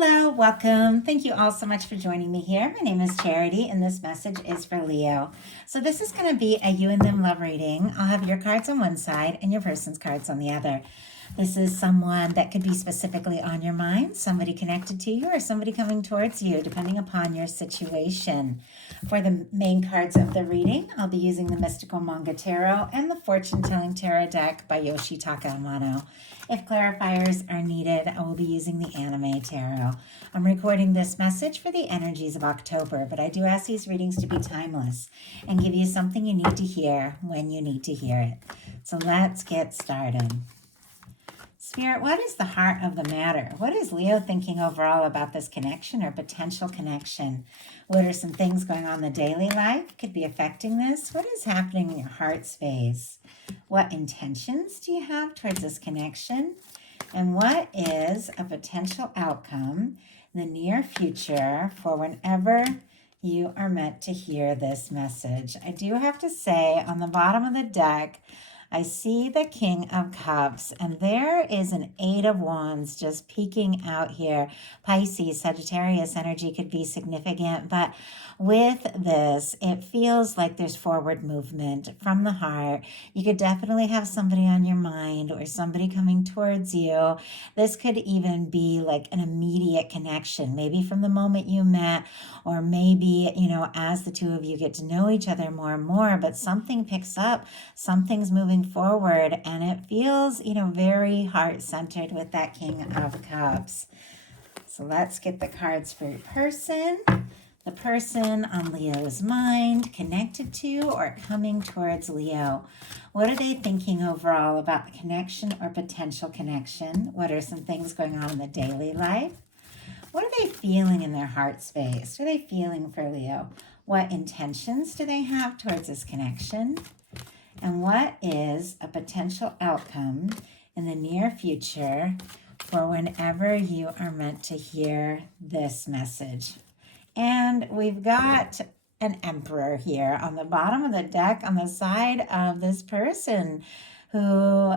Hello, welcome. Thank you all so much for joining me here. My name is Charity, and this message is for Leo. So, this is going to be a you and them love reading. I'll have your cards on one side and your person's cards on the other. This is someone that could be specifically on your mind, somebody connected to you, or somebody coming towards you, depending upon your situation. For the main cards of the reading, I'll be using the Mystical Manga Tarot and the Fortune Telling Tarot deck by Yoshitaka Amano. If clarifiers are needed, I will be using the Anime Tarot. I'm recording this message for the energies of October, but I do ask these readings to be timeless and give you something you need to hear when you need to hear it. So let's get started. Spirit, what is the heart of the matter? What is Leo thinking overall about this connection or potential connection? What are some things going on in the daily life could be affecting this? What is happening in your heart space? What intentions do you have towards this connection? And what is a potential outcome in the near future for whenever you are meant to hear this message? I do have to say, on the bottom of the deck, I see the King of Cups, and there is an Eight of Wands just peeking out here. Pisces, Sagittarius energy could be significant, but with this, it feels like there's forward movement from the heart. You could definitely have somebody on your mind or somebody coming towards you. This could even be like an immediate connection, maybe from the moment you met, or maybe, as the two of you get to know each other more and more, but something picks up, something's moving forward, and it feels, very heart-centered with that King of Cups. So let's get the cards for your person. The person on Leo's mind, connected to or coming towards Leo. What are they thinking overall about the connection or potential connection? What are some things going on in the daily life? What are they feeling in their heart space? What are they feeling for Leo? What intentions do they have towards this connection? And what is a potential outcome in the near future for whenever you are meant to hear this message? And we've got an Emperor here on the bottom of the deck on the side of this person who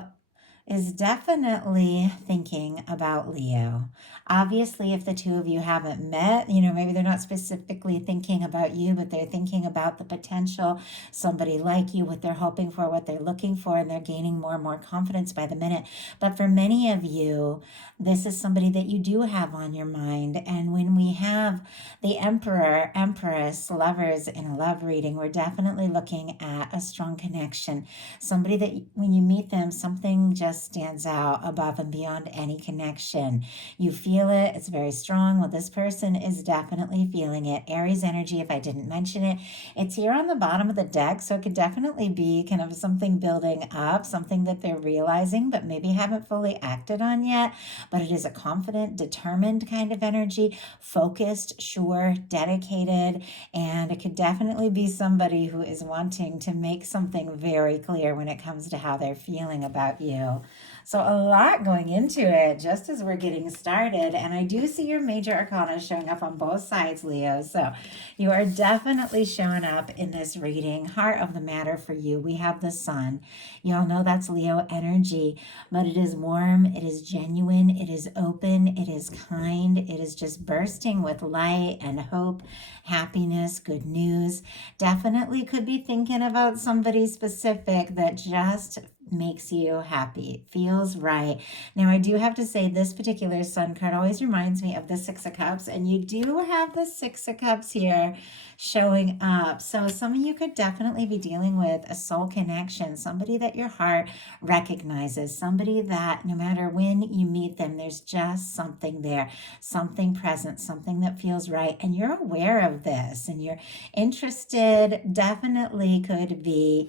is definitely thinking about Leo. Obviously, if the two of you haven't met, maybe they're not specifically thinking about you, but they're thinking about the potential, somebody like you, what they're hoping for, what they're looking for, and they're gaining more and more confidence by the minute. But for many of you, this is somebody that you do have on your mind. And when we have the Emperor, Empress, lovers in a love reading, we're definitely looking at a strong connection. Somebody that when you meet them, something just stands out above and beyond any connection. You feel it. It's very strong. Well, this person is definitely feeling it. Aries energy, if I didn't mention it, it's here on the bottom of the deck. So it could definitely be kind of something building up, something that they're realizing, but maybe haven't fully acted on yet. But it is a confident, determined kind of energy, focused, sure, dedicated. And it could definitely be somebody who is wanting to make something very clear when it comes to how they're feeling about you. So a lot going into it just as we're getting started. And I do see your major arcana showing up on both sides, Leo. So you are definitely showing up in this reading. Heart of the matter for you. We have the Sun. You all know that's Leo energy, but it is warm. It is genuine. It is open. It is kind. It is just bursting with light and hope, happiness, good news. Definitely could be thinking about somebody specific that just makes you happy. It feels right. Now, I do have to say this particular Sun card always reminds me of the Six of Cups, and you do have the Six of Cups here showing up. So some of you could definitely be dealing with a soul connection, somebody that your heart recognizes, somebody that no matter when you meet them, there's just something there, something present, something that feels right, and you're aware of this and you're interested. Definitely could be,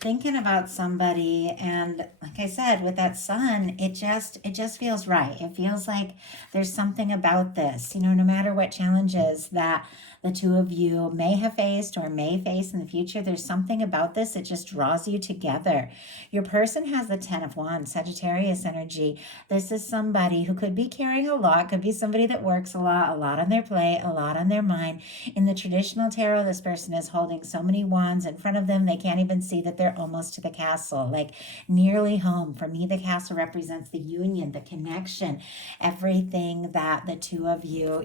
thinking about somebody, and like I said, with that Sun, it just feels right. It feels like there's something about this, no matter what challenges that the two of you may have faced or may face in the future, there's something about this that just draws you together. Your person has the Ten of Wands, Sagittarius energy. This is somebody who could be carrying a lot, could be somebody that works a lot on their plate, a lot on their mind. In the traditional tarot, this person is holding so many wands in front of them, they can't even see that they're closer almost to the castle, like nearly home. For me, the castle represents the union, the connection, everything that the two of you,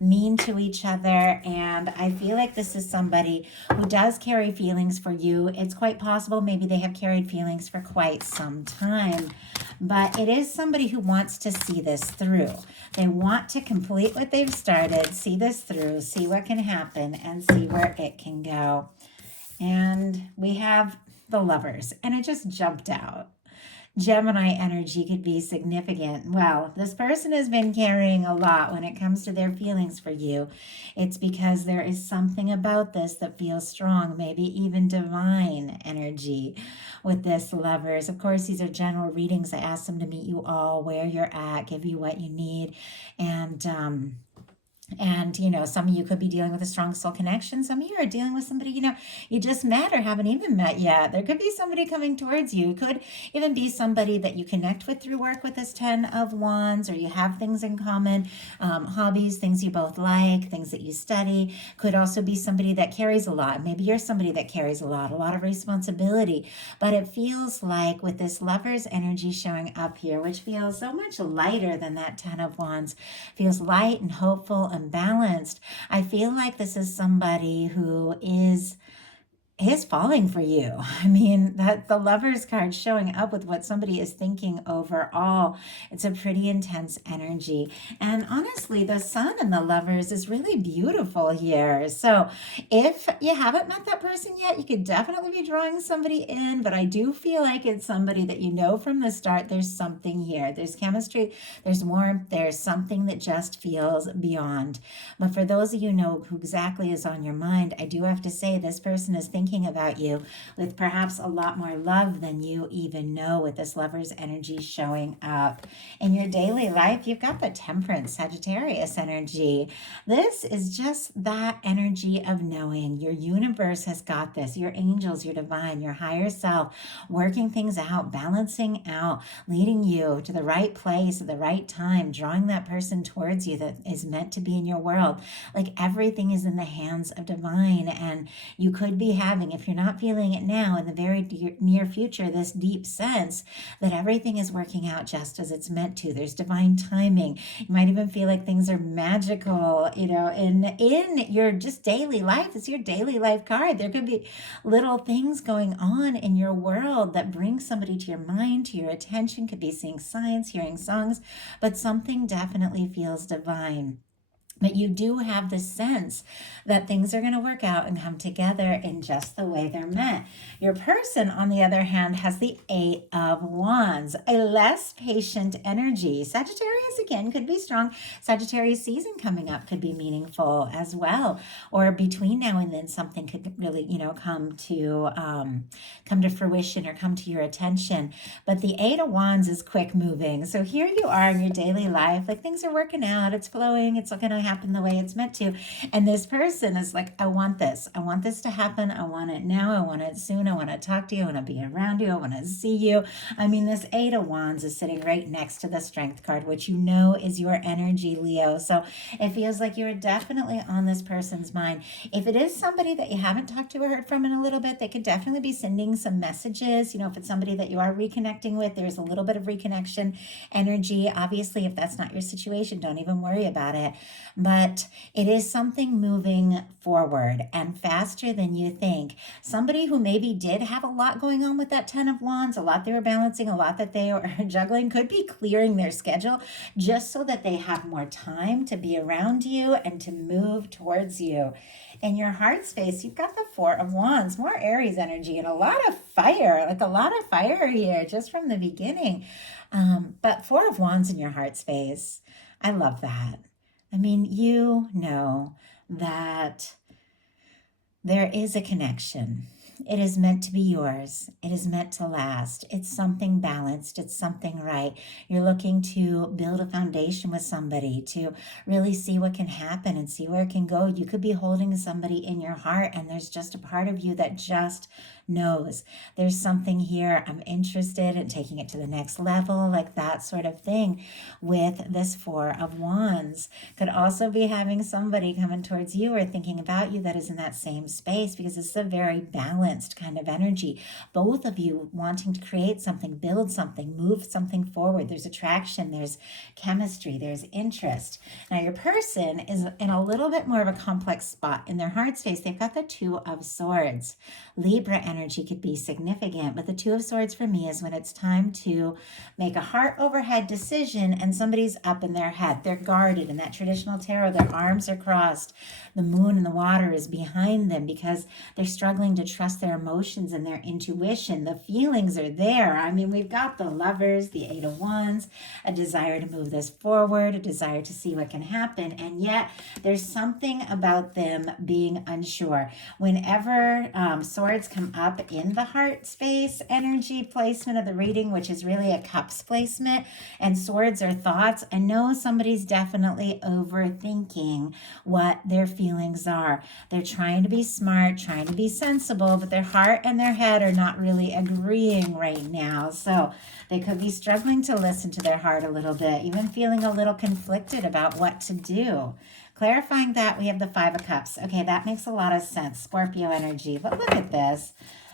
mean to each other. And I feel like this is somebody who does carry feelings for you. It's quite possible maybe they have carried feelings for quite some time, but it is somebody who wants to see this through. They want to complete what they've started, see this through, see what can happen, and see where it can go. And we have the Lovers, and it just jumped out. Gemini energy could be significant. Well, this person has been carrying a lot when it comes to their feelings for you. It's because there is something about this that feels strong, maybe even divine energy with this Lovers. Of course, these are general readings. I ask them to meet you all where you're at, give you what you need, and some of you could be dealing with a strong soul connection. Some of you are dealing with somebody you just met or haven't even met yet. There could be somebody coming towards you. It could even be somebody that you connect with through work with this 10 of Wands, or you have things in common, hobbies, things you both like, things that you study. Could also be somebody that carries a lot. Maybe you're somebody that carries a lot of responsibility. But it feels like with this Lovers energy showing up here, which feels so much lighter than that 10 of Wands, feels light and hopeful and balanced. I feel like this is somebody who is falling for you. I mean, that the Lovers card showing up with what somebody is thinking overall. It's a pretty intense energy. And honestly, the Sun and the Lovers is really beautiful here. So if you haven't met that person yet, you could definitely be drawing somebody in, but I do feel like it's somebody that from the start, there's something here. There's chemistry, there's warmth, there's something that just feels beyond. But for those of you who know who exactly is on your mind, I do have to say this person is thinking about you with perhaps a lot more love than you even know, with this Lovers energy showing up. In your daily life, you've got the Temperance, Sagittarius energy. This is just that energy of knowing your universe has got this, your angels, your divine, your higher self, working things out, balancing out, leading you to the right place at the right time, drawing that person towards you that is meant to be in your world. Like everything is in the hands of divine, and you could be having, if you're not feeling it now, in the very near future, this deep sense that everything is working out just as it's meant to. There's divine timing. You might even feel like things are magical, in your just daily life. It's your daily life card. There could be little things going on in your world that bring somebody to your mind, to your attention. Could be seeing signs, hearing songs, but something definitely feels divine. But you do have the sense that things are going to work out and come together in just the way they're meant. Your person, on the other hand, has the 8 of Wands, a less patient energy. Sagittarius, again, could be strong. Sagittarius season coming up could be meaningful as well. Or between now and then, something could really, come to fruition or come to your attention. But the 8 of Wands is quick moving. So here you are in your daily life, like things are working out, it's flowing, it's going to happen the way it's meant to. And this person is like, I want this to happen. I want it now. I want it soon. I want to talk to you. I want to be around you. I want to see you. I mean, this 8 of Wands is sitting right next to the Strength card, which is your energy, Leo. So it feels like you're definitely on this person's mind. If it is somebody that you haven't talked to or heard from in a little bit, they could definitely be sending some messages. If it's somebody that you are reconnecting with, there's a little bit of reconnection energy. Obviously, if that's not your situation, don't even worry about it. But it is something moving forward and faster than you think. Somebody who maybe did have a lot going on with that 10 of Wands, a lot they were balancing, a lot that they are juggling, could be clearing their schedule just so that they have more time to be around you and to move towards you. In your heart space, you've got the 4 of Wands, more Aries energy, and a lot of fire here just from the beginning. But 4 of Wands in your heart space, I love that. I mean, you know that there is a connection. It is meant to be yours. It is meant to last. It's something balanced. It's something right. You're looking to build a foundation with somebody, to really see what can happen and see where it can go. You could be holding somebody in your heart, and there's just a part of you that just knows there's something here. I'm interested in taking it to the next level, like that sort of thing with this Four of Wands. Could also be having somebody coming towards you or thinking about you that is in that same space, because this is a very balanced kind of energy. Both of you wanting to create something, build something, move something forward. There's attraction, there's chemistry, there's interest. Now, your person is in a little bit more of a complex spot in their heart space. They've got the Two of Swords. Libra energy could be significant, but the Two of Swords for me is when it's time to make a heart overhead decision and somebody's up in their head. They're guarded. In that traditional tarot, their arms are crossed. The moon and the water is behind them because they're struggling to trust their emotions and their intuition. The feelings are there. I mean, we've got the Lovers, the Eight of Wands, a desire to move this forward, a desire to see what can happen, and yet there's something about them being unsure. Whenever swords come up in the heart space energy placement of the reading, which is really a cups placement, and swords are thoughts, I know somebody's definitely overthinking what their feelings are. They're trying to be smart, trying to be sensible, but their heart and their head are not really agreeing right now. So they could be struggling to listen to their heart a little bit, even feeling a little conflicted about what to do. Clarifying that, we have the Five of Cups. Okay, that makes a lot of sense. Scorpio energy. But look at this.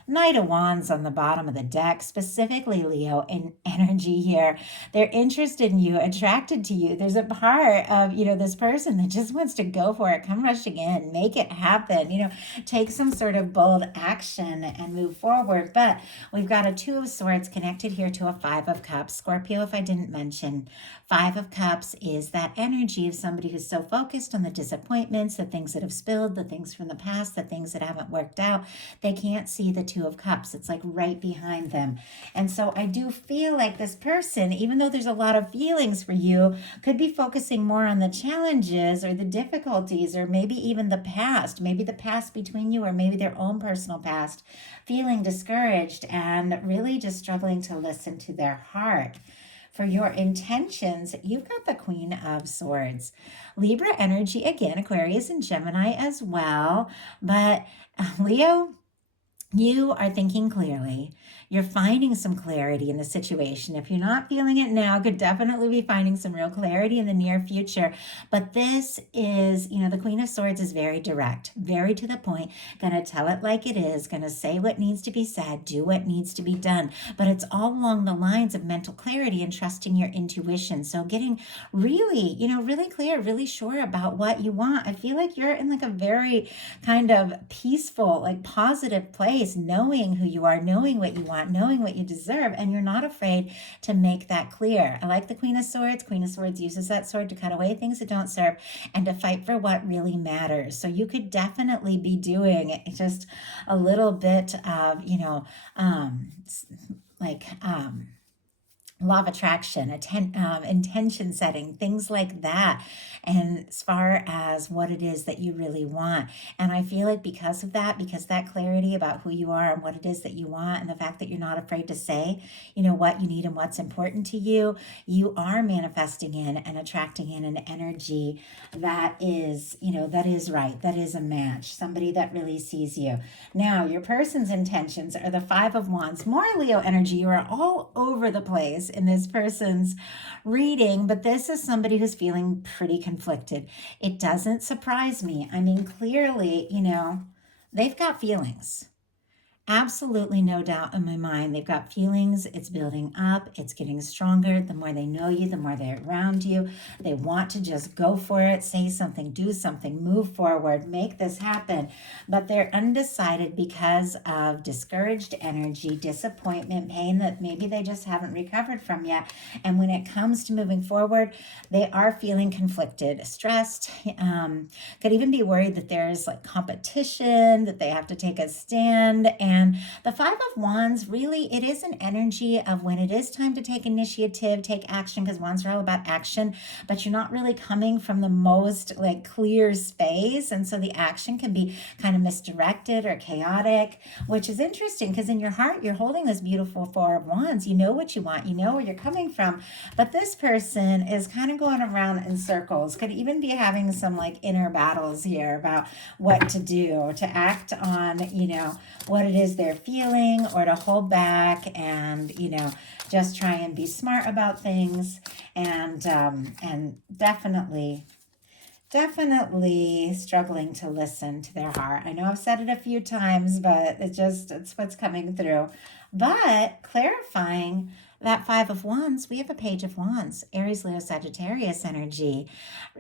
Knight of Wands on the bottom of the deck, specifically Leo in energy here. They're interested in you, attracted to you. There's a part of, this person that just wants to go for it, come rushing in, make it happen, take some sort of bold action and move forward. But we've got a Two of Swords connected here to a Five of Cups. Scorpio, if I didn't mention, Five of Cups is that energy of somebody who's so focused on the disappointments, the things that have spilled, the things from the past, the things that haven't worked out. They can't see the Two of Cups. It's like right behind them. And so I do feel like this person, even though there's a lot of feelings for you, could be focusing more on the challenges or the difficulties or maybe even the past, maybe the past between you or maybe their own personal past, feeling discouraged and really just struggling to listen to their heart. For your intentions, you've got the Queen of Swords. Libra energy, again, Aquarius and Gemini as well. But Leo, you are thinking clearly. You're finding some clarity in the situation. If you're not feeling it now, could definitely be finding some real clarity in the near future. But this is, the Queen of Swords is very direct, very to the point, gonna tell it like it is, gonna say what needs to be said, do what needs to be done. But it's all along the lines of mental clarity and trusting your intuition. So getting really, really clear, really sure about what you want. I feel like you're in like a very kind of peaceful, like positive place, knowing who you are, knowing what you want, knowing what you deserve, and you're not afraid to make that clear. I like the Queen of Swords. Queen of Swords uses that sword to cut away things that don't serve and to fight for what really matters. So you could definitely be doing just a little bit of, law of attraction, intention setting, things like that, and as far as what it is that you really want. And I feel like because of that, because that clarity about who you are and what it is that you want, and the fact that you're not afraid to say, what you need and what's important to you, you are manifesting in and attracting in an energy that is, that is right, that is a match, somebody that really sees you. Now, your person's intentions are the Five of Wands, more Leo energy. You are all over the place in this person's reading, but this is somebody who's feeling pretty conflicted. It doesn't surprise me. I mean, clearly, they've got feelings. Absolutely no doubt in my mind. They've got feelings. It's building up. It's getting stronger. The more they know you, the more they're around you. They want to just go for it, say something, do something, move forward, make this happen. But they're undecided because of discouraged energy, disappointment, pain that maybe they just haven't recovered from yet. And when it comes to moving forward, they are feeling conflicted, stressed, could even be worried that there's like competition, that they have to take a stand. And the Five of Wands, really, it is an energy of when it is time to take initiative, take action, because Wands are all about action, but you're not really coming from the most like clear space. And so the action can be kind of misdirected or chaotic, which is interesting because in your heart, you're holding this beautiful Four of Wands. You know what you want, you know where you're coming from. But this person is kind of going around in circles, could even be having some like inner battles here about what to do, to act on, what it is is they're feeling, or to hold back and, just try and be smart about things, and definitely struggling to listen to their heart. I know I've said it a few times, but it's what's coming through. But clarifying that Five of Wands, we have a Page of Wands, Aries, Leo, Sagittarius energy.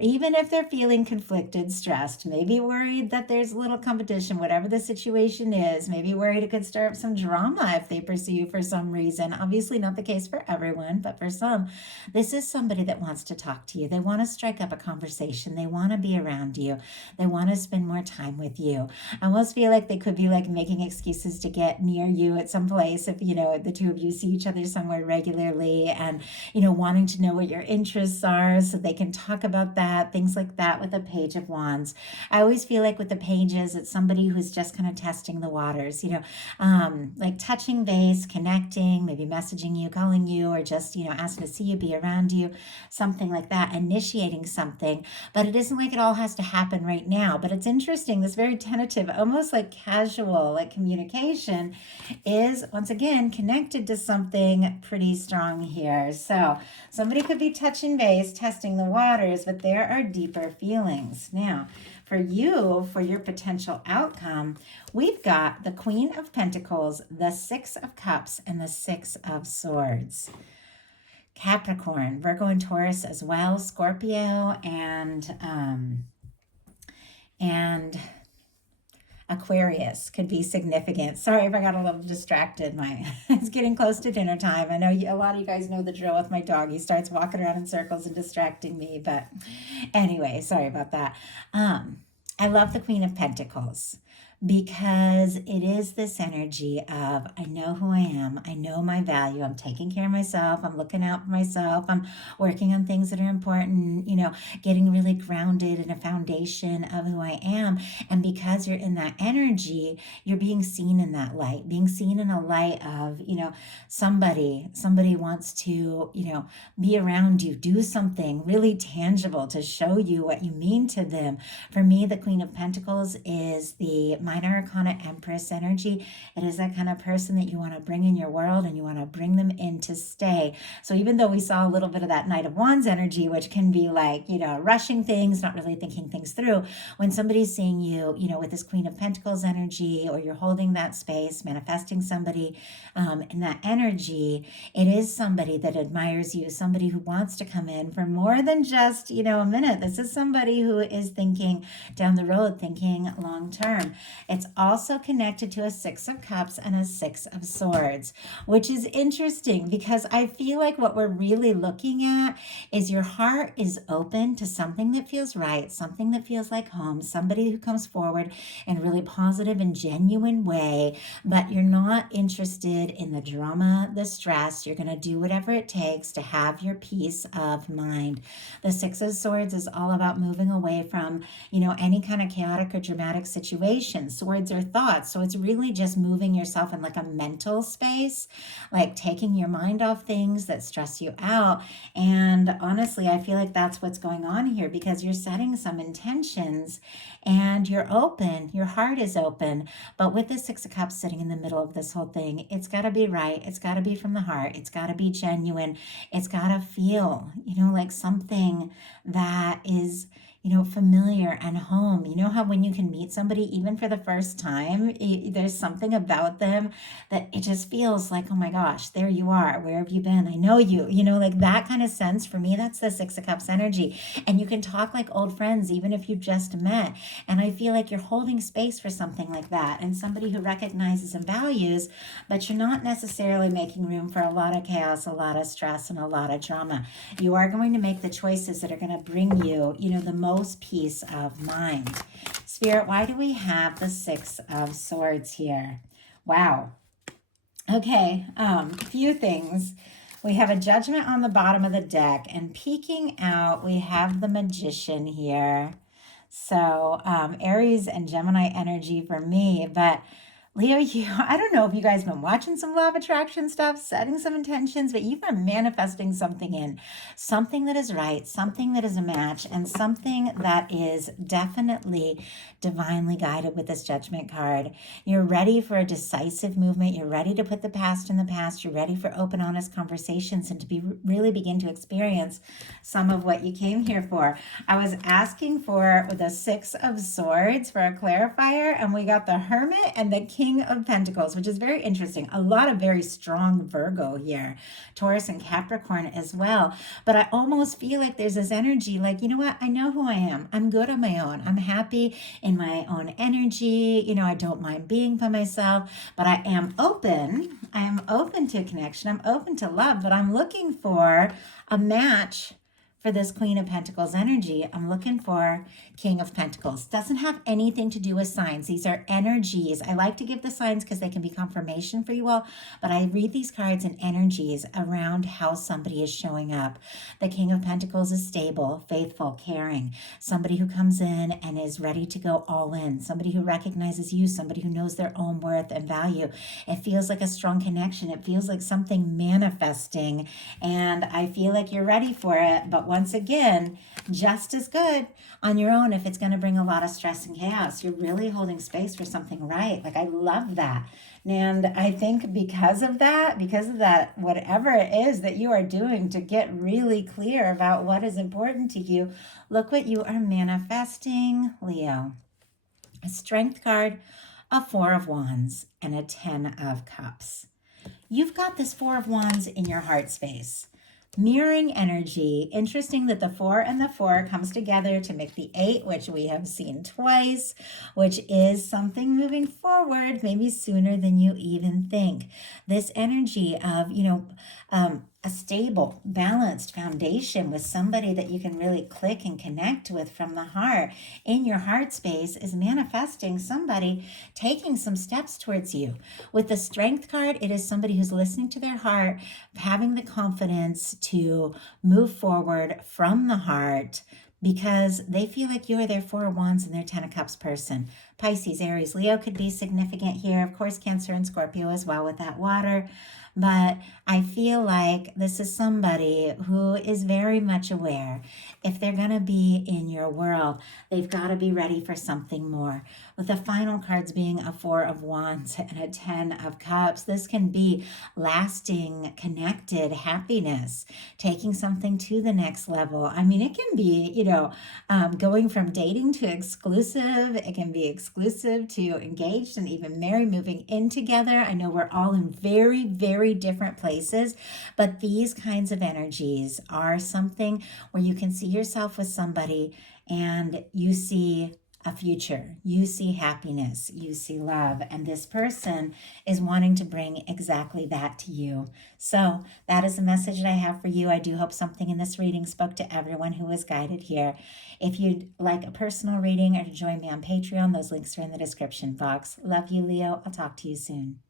Even if they're feeling conflicted, stressed, maybe worried that there's a little competition, whatever the situation is, maybe worried it could stir up some drama if they pursue you for some reason. Obviously not the case for everyone, but for some, this is somebody that wants to talk to you. They want to strike up a conversation. They want to be around you. They want to spend more time with you. I almost feel like they could be like making excuses to get near you at some place if, the two of you see each other somewhere regularly, and, wanting to know what your interests are so they can talk about that, things like that with a Page of Wands. I always feel like with the pages, it's somebody who's just kind of testing the waters, like touching base, connecting, maybe messaging you, calling you, or just, asking to see you, be around you, something like that, initiating something. But it isn't like it all has to happen right now. But it's interesting, this very tentative, almost like casual, like communication is, once again, connected to something pretty strong here. So somebody could be touching base, testing the waters, but there are deeper feelings. Now, for you, for your potential outcome, we've got the Queen of Pentacles, the Six of Cups, and the Six of Swords. Capricorn, Virgo, and Taurus as well, Scorpio, and Aquarius could be significant. Sorry if I got a little distracted. It's getting close to dinner time. I know a lot of you guys know the drill with my dog. He starts walking around in circles and distracting me. But anyway, sorry about that. I love the Queen of Pentacles, because it is this energy of, I know who I am, I know my value, I'm taking care of myself, I'm looking out for myself, I'm working on things that are important, getting really grounded in a foundation of who I am. And because you're in that energy, you're being seen in that light, being seen in a light of, somebody wants to, be around you, do something really tangible to show you what you mean to them. For me, the Queen of Pentacles is the Minor Arcana Empress energy. It is that kind of person that you want to bring in your world, and you want to bring them in to stay. So even though we saw a little bit of that Knight of Wands energy, which can be like, rushing things, not really thinking things through, when somebody's seeing you, with this Queen of Pentacles energy, or you're holding that space, manifesting somebody in that energy, it is somebody that admires you, somebody who wants to come in for more than just, a minute. This is somebody who is thinking down the road, thinking long term. It's also connected to a Six of Cups and a Six of Swords, which is interesting, because I feel like what we're really looking at is your heart is open to something that feels right, something that feels like home, somebody who comes forward in a really positive and genuine way, but you're not interested in the drama, the stress. You're going to do whatever it takes to have your peace of mind. The Six of Swords is all about moving away from, any kind of chaotic or dramatic situation. Swords are thoughts. So it's really just moving yourself in like a mental space, like taking your mind off things that stress you out. And honestly, I feel like that's what's going on here, because you're setting some intentions and you're open. Your heart is open. But with the Six of Cups sitting in the middle of this whole thing, it's got to be right. It's got to be from the heart. It's got to be genuine. It's got to feel, like something that is, familiar and home. You know how when you can meet somebody, even for the first time, there's something about them that it just feels like, oh my gosh, there you are. Where have you been? I know you, like that kind of sense. For me, that's the Six of Cups energy. And you can talk like old friends, even if you've just met. And I feel like you're holding space for something like that, and somebody who recognizes and values, but you're not necessarily making room for a lot of chaos, a lot of stress, and a lot of drama. You are going to make the choices that are going to bring you, the most peace of mind. Spirit, why do we have the Six of Swords here? Wow. Okay, few things. We have a Judgment on the bottom of the deck, and peeking out, we have the Magician here. So Aries and Gemini energy for me, but Leo, I don't know if you guys been watching some law of attraction stuff, setting some intentions, but you've been manifesting something in something that is right, something that is a match, and something that is definitely divinely guided with this judgment card. You're ready for a decisive movement. You're ready to put the past in the past. You're ready for open, honest conversations and to be really begin to experience some of what you came here for. I was asking for the Six of Swords for a clarifier, and we got the Hermit and the King of Pentacles, which is very interesting. A lot of very strong Virgo here, Taurus and Capricorn as well. But I almost feel like there's this energy like, you know what? I know who I am. I'm good on my own. I'm happy in my own energy. You know, I don't mind being by myself, but I am open. I am open to connection. I'm open to love, but I'm looking for a match for this Queen of Pentacles energy. I'm looking for King of Pentacles. Doesn't have anything to do with signs. These are energies. I like to give the signs because they can be confirmation for you all, but I read these cards in energies around how somebody is showing up. The King of Pentacles is stable, faithful, caring, somebody who comes in and is ready to go all in, somebody who recognizes you, somebody who knows their own worth and value. It feels like a strong connection. It feels like something manifesting, and I feel like you're ready for it. But once again, just as good on your own if it's going to bring a lot of stress and chaos. You're really holding space for something right. Like, I love that. And I think because of that, whatever it is that you are doing to get really clear about what is important to you, look what you are manifesting, Leo. A Strength card, a Four of Wands, and a Ten of Cups. You've got this Four of Wands in your heart space. Mirroring energy. Interesting that the 4 and the 4 comes together to make the 8, which we have seen twice, which is something moving forward, maybe sooner than you even think. This energy of, a stable, balanced foundation with somebody that you can really click and connect with from the heart in your heart space is manifesting somebody taking some steps towards you. With the Strength card, it is somebody who's listening to their heart, having the confidence to move forward from the heart because they feel like you are their Four of Wands and their Ten of Cups person. Pisces, Aries, Leo could be significant here. Of course, Cancer and Scorpio as well with that water. But I feel like this is somebody who is very much aware. If they're going to be in your world, they've got to be ready for something more. With the final cards being a Four of Wands and a Ten of Cups, this can be lasting, connected happiness, taking something to the next level. I mean, it can be, going from dating to exclusive. It can be exclusive to engaged and even married, moving in together. I know we're all in very, very different places, but these kinds of energies are something where you can see yourself with somebody and you see a future, you see happiness, you see love, and this person is wanting to bring exactly that to you. So that is the message that I have for you. I do hope something in this reading spoke to everyone who was guided here. If you'd like a personal reading or to join me on Patreon, those links are in the description box. Love you, Leo. I'll talk to you soon.